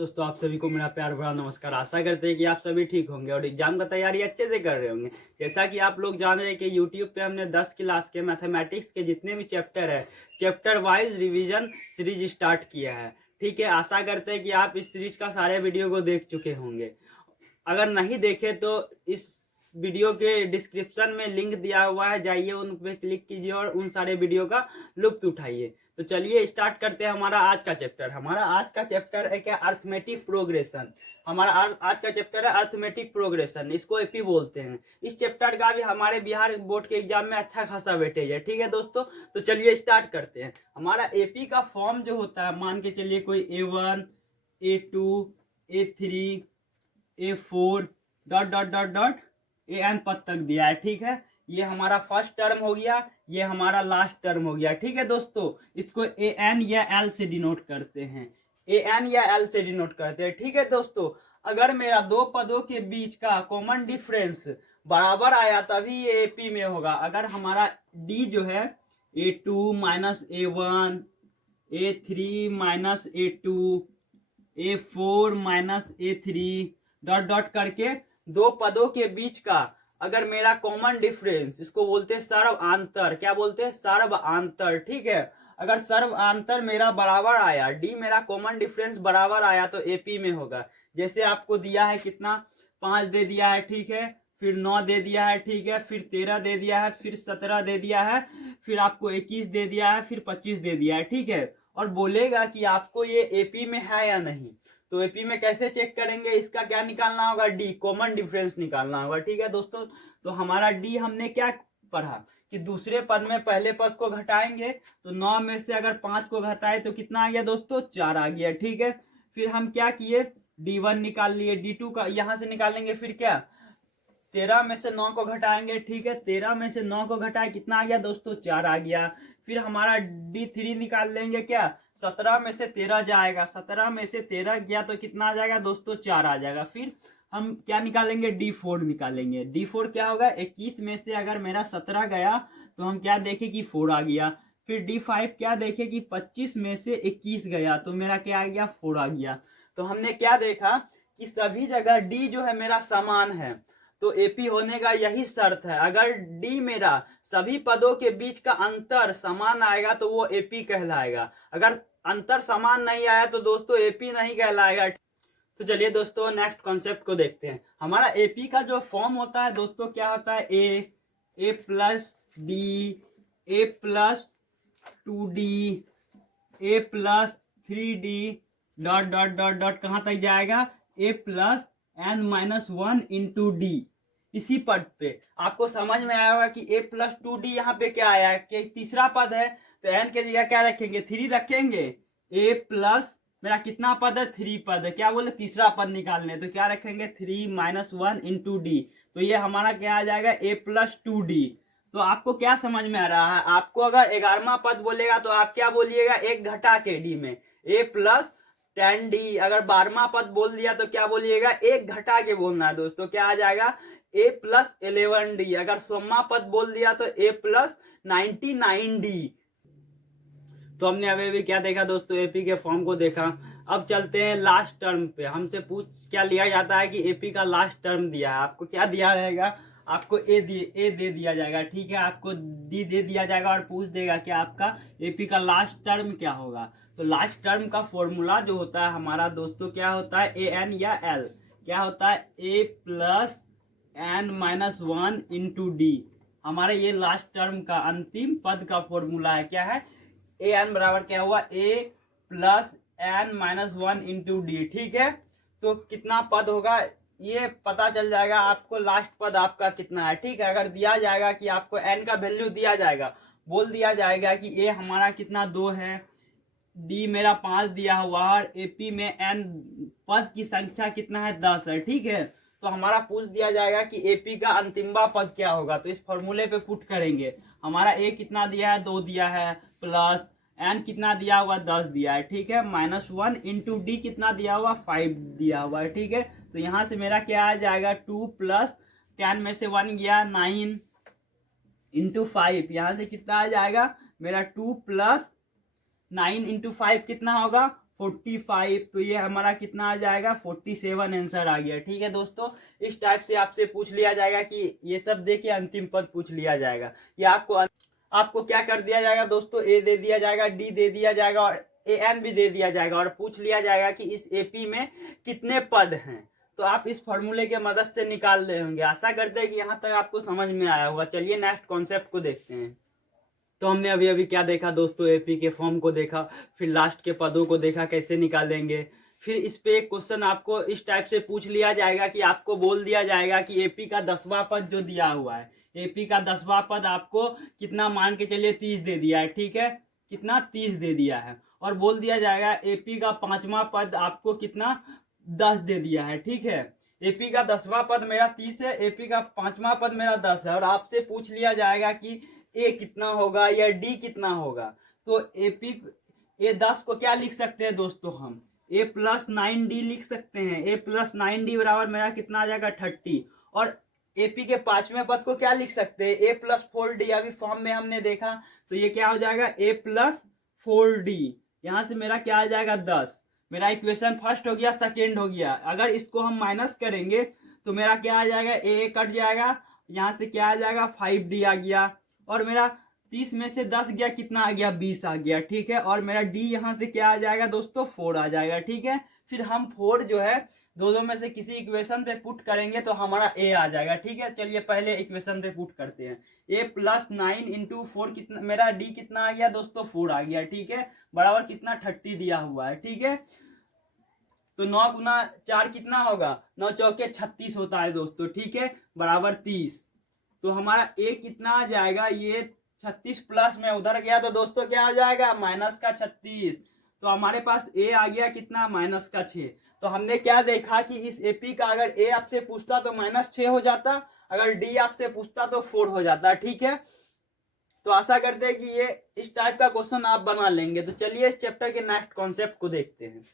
दोस्तों आप सभी को मेरा प्यार भरा नमस्कार। आशा करते हैं कि आप सभी ठीक होंगे और एग्जाम का तैयारी अच्छे से कर रहे होंगे। जैसा कि आप लोग जान रहे हैं कि यूट्यूब पे हमने 10 क्लास के मैथमेटिक्स के जितने भी चैप्टर है chapter wise revision series start किया है। ठीक है, आशा करते हैं कि आप इस सीरीज का सारे वीडियो को देख चुके होंगे। अगर नहीं देखे तो इस वीडियो के डिस्क्रिप्शन में लिंक दिया हुआ है, जाइए उन पे क्लिक कीजिए और उन सारे वीडियो का लुत्फ उठाइए। तो चलिए स्टार्ट करते हैं हमारा आज का चैप्टर। हमारा आज का चैप्टर है क्या, अर्थमेटिक प्रोग्रेशन। हमारा आज का चैप्टर है अर्थमेटिक प्रोग्रेशन, इसको एपी बोलते हैं। इस चैप्टर का भी हमारे बिहार बोर्ड के एग्जाम में अच्छा खासा वेटेज है। ठीक है दोस्तों, तो चलिए स्टार्ट करते हैं। हमारा एपी का फॉर्म जो होता है, मान के चलिए कोई A1 A2 A3 A4 dot dot dot dot AN पद तक दिया है। ठीक है, ये हमारा फर्स्ट टर्म हो गया, ये हमारा लास्ट टर्म हो गया। ठीक है दोस्तों, इसको AN या L से डिनोट करते हैं, AN या L से डिनोट करते हैं। ठीक है दोस्तों, अगर मेरा दो पदों के बीच का कॉमन डिफरेंस बराबर आया तभी ये AP में होगा। अगर हमारा D जो है A2 minus A1 A3 minus A2 A4 minus A3 dot dot करके दो पदों के बीच का अगर मेरा कॉमन डिफरेंस, इसको बोलते हैं सर्वांतर। क्या बोलते हैं? सर्वांतर। ठीक है, अगर सर्वांतर मेरा बराबर आया, डी मेरा कॉमन डिफरेंस बराबर आया तो एपी में होगा। जैसे आपको दिया है कितना, 5 दे दिया है, ठीक है, फिर 9 दे दिया है, ठीक है, फिर 13 दे दिया है, फिर 17 दे दिया है, फिर आपको 21 दे दिया है, फिर 25 दे दिया है। ठीक है, और बोलेगा कि आपको ये एपी में है या नहीं। तो एपी में कैसे चेक करेंगे, इसका क्या निकालना होगा, डी, कॉमन डिफरेंस निकालना होगा। ठीक है दोस्तों, तो हमारा डी हमने क्या पढ़ा कि दूसरे पद में पहले पद को घटाएंगे तो 9 में से अगर 5 को घटाए तो कितना आ गया दोस्तों, 4 आ गया। ठीक है, फिर हम क्या किए, D1 निकाल लिए, D2 का यहां से निकालेंगे, फिर क्या 13 में से 9 को घटाएंगे। ठीक है, 13 में से 9 को घटाए कितना आ गया दोस्तों, 4 आ गया। फिर हमारा D3 निकाल लेंगे, क्या 17 में से 13 जाएगा, 17 में से 13 गया तो कितना आ जाएगा दोस्तों, 4 आ जाएगा। फिर हम क्या निकालेंगे, D4 निकालेंगे। D4 क्या होगा, 21 में से अगर मेरा 17 गया तो हम क्या देखे कि 4 आ गया। फिर D5 क्या देखे कि 25 में से 21 गया तो मेरा क्या आ गया, 4 आ गया। तो हमने क्या देखा कि सभी जगह डी जो है मेरा समान है, तो एपी होने का यही शर्त है। अगर डी मेरा सभी पदों के बीच का अंतर समान आएगा तो वो एपी कहलाएगा। अगर अंतर समान नहीं आया तो दोस्तों एपी नहीं कहलाएगा। तो चलिए दोस्तों नेक्स्ट कॉन्सेप्ट को देखते हैं। हमारा एपी का जो फॉर्म होता है दोस्तों, क्या होता है, A plus D, A plus 2D, A plus 3D dot dot dot dot कहां तक जाएगा, A plus N minus 1 into D. इसी पद पे आपको समझ में आया होगा कि a प्लस 2D यहाँ पे क्या आया कि तीसरा पद है, तो n के जगह क्या रखेंगे, 3 रखेंगे। a प्लस मेरा कितना पद है, 3 पद है, क्या बोले तीसरा पद निकालने, तो क्या रखेंगे 3 माइनस 1 इंटू डी। तो ये हमारा क्या आ जाएगा, a प्लस 2D। तो आपको क्या समझ में आ रहा है, आपको अगर 11वां पद बोलेगा तो आप क्या बोलिएगा, एक घटा के डी में a प्लस 10D। अगर 12वां पद बोल दिया तो क्या बोलिएगा, एक घटा के बोलना है दोस्तों, क्या आ जाएगा, a प्लस 11D। अगर 16वां पद बोल दिया तो a प्लस 99D। तो हमने अभी भी क्या देखा दोस्तों, एपी के फॉर्म को देखा। अब चलते हैं लास्ट टर्म पे। हमसे पूछ क्या लिया जाता है कि एपी का लास्ट टर्म दिया है, आपको क्या दिया रहेगा, आपको ए दे दिया जाएगा। ठीक है, आपको डी दे दिया जाएगा और पूछ देगा कि आपका एपी का लास्ट टर्म क्या होगा। तो लास्ट टर्म का फॉर्मूला जो होता है हमारा दोस्तों, क्या होता है, AN या L। क्या होता है, a plus N minus 1 into D. हमारे ये लास्ट टर्म का अंतिम पद का फॉर्मूला है। क्या है, AN बराबर क्या हुआ, a plus N minus 1 into D. ठीक है, तो कितना पद होगा ये पता चल जाएगा आपको, लास्ट पद आपका कितना है। ठीक है, अगर दिया जाएगा कि आपको n का वैल्यू दिया जाएगा, बोल दिया जाएगा कि a हमारा कितना 2 है, d मेरा 5 दिया हुआ है, और एपी में n पद की संख्या कितना है, 10 है। ठीक है, तो हमारा पूछ दिया जाएगा कि एपी का अंतिमवा पद क्या होगा, तो इस फॉर्मूले पे पुट करेंगे। हमारा a कितना दिया है, 2 दिया है, प्लस n कितना दिया हुआ, 10 दिया है। ठीक है, माइनस 1 इंटू डी कितना दिया हुआ, 5 दिया हुआ है। ठीक है, तो यहाँ से मेरा क्या आ जाएगा, 2 प्लस 10 में से 1 गया, 9 इंटू 5, यहाँ से कितना आ जाएगा मेरा 2 प्लस 9 इंटू 5 कितना होगा, 45, तो ये हमारा कितना आ जाएगा 47 आंसर आ गया। ठीक है दोस्तों, इस टाइप से आपसे पूछ लिया जाएगा कि ये सब दे के अंतिम पद पूछ लिया जाएगा। ये आपको क्या कर दिया जाएगा दोस्तों, ए दे दिया जाएगा, डी दे दिया जाएगा और ए एन भी दे दिया जाएगा और पूछ लिया जाएगा कि इस एपी में कितने पद हैं। तो आप इस फॉर्मूले के मदद से निकाल रहे होंगे। आशा करते हैं कि यहाँ तक आपको समझ में आया होगा। चलिए नेक्स्ट कॉन्सेप्ट को देखते हैं। तो हमने अभी अभी क्या देखा दोस्तों, एपी के फॉर्म को देखा, फिर लास्ट के पदों को देखा कैसे निकालेंगे। फिर इस पे एक क्वेश्चन आपको इस टाइप से पूछ लिया जाएगा कि आपको बोल दिया जाएगा कि एपी का 10वां पद जो दिया हुआ है, एपी का 10वां पद आपको कितना मान के चलिए 30 दे दिया है। ठीक है, कितना 30 दे दिया है। और बोल दिया जाएगा एपी का 5वां पद आपको कितना 10 दे दिया है। ठीक है, एपी का 10वां पद मेरा 30 है, एपी का 5वां पद मेरा 10 है और आपसे पूछ लिया जाएगा कि ए कितना होगा या डी कितना होगा। तो एपी ए 10 को क्या लिख सकते हैं दोस्तों, हम ए प्लस 9d लिख सकते हैं। ए प्लस 9d बराबर मेरा कितना आ जाएगा 30। और एपी के 5वें पद को क्या लिख सकते हैं, ए प्लस 4d। अभी फॉर्म में हमने देखा तो ये क्या हो जाएगा ए प्लस 4d। यहां से मेरा क्या आ जाएगा 10। मेरा इक्वेशन फर्स्ट हो गया, सेकेंड हो गया। अगर इसको हम माइनस करेंगे तो मेरा क्या आ जाएगा, ए कट जाएगा, यहाँ से क्या आ जाएगा 5d आ गया। और मेरा 30 में से 10 गया, कितना आ गया 20 आ गया। ठीक है, और मेरा डी यहाँ से क्या आ जाएगा दोस्तों 4 आ जाएगा। ठीक है, फिर हम 4 जो है दोनों में से किसी इक्वेशन पे पुट करेंगे तो हमारा ए आ जाएगा। ठीक है, चलिए पहले इक्वेशन पे पुट करते हैं। ए प्लस 9 इंटू 4 कितना, मेरा डी कितना आ गया दोस्तों 4 आ गया। ठीक है, बराबर कितना 30 दिया हुआ है। ठीक है, तो 9 गुना 4 कितना होगा, 9 चौके 36 होता है दोस्तों। ठीक है, बराबर 30। तो हमारा ए कितना आ जाएगा, ये 36 प्लस में उधर गया तो दोस्तों क्या आ जाएगा माइनस का 36। तो हमारे पास ए आ गया कितना माइनस का 6। तो हमने क्या देखा कि इस एपी का अगर ए आपसे पूछता तो -6 हो जाता, अगर डी आपसे पूछता तो 4 हो जाता। ठीक है, तो आशा करते हैं कि ये इस टाइप का क्वेश्चन आप बना लेंगे। तो चलिए इस चैप्टर के नेक्स्ट कॉन्सेप्ट को देखते हैं।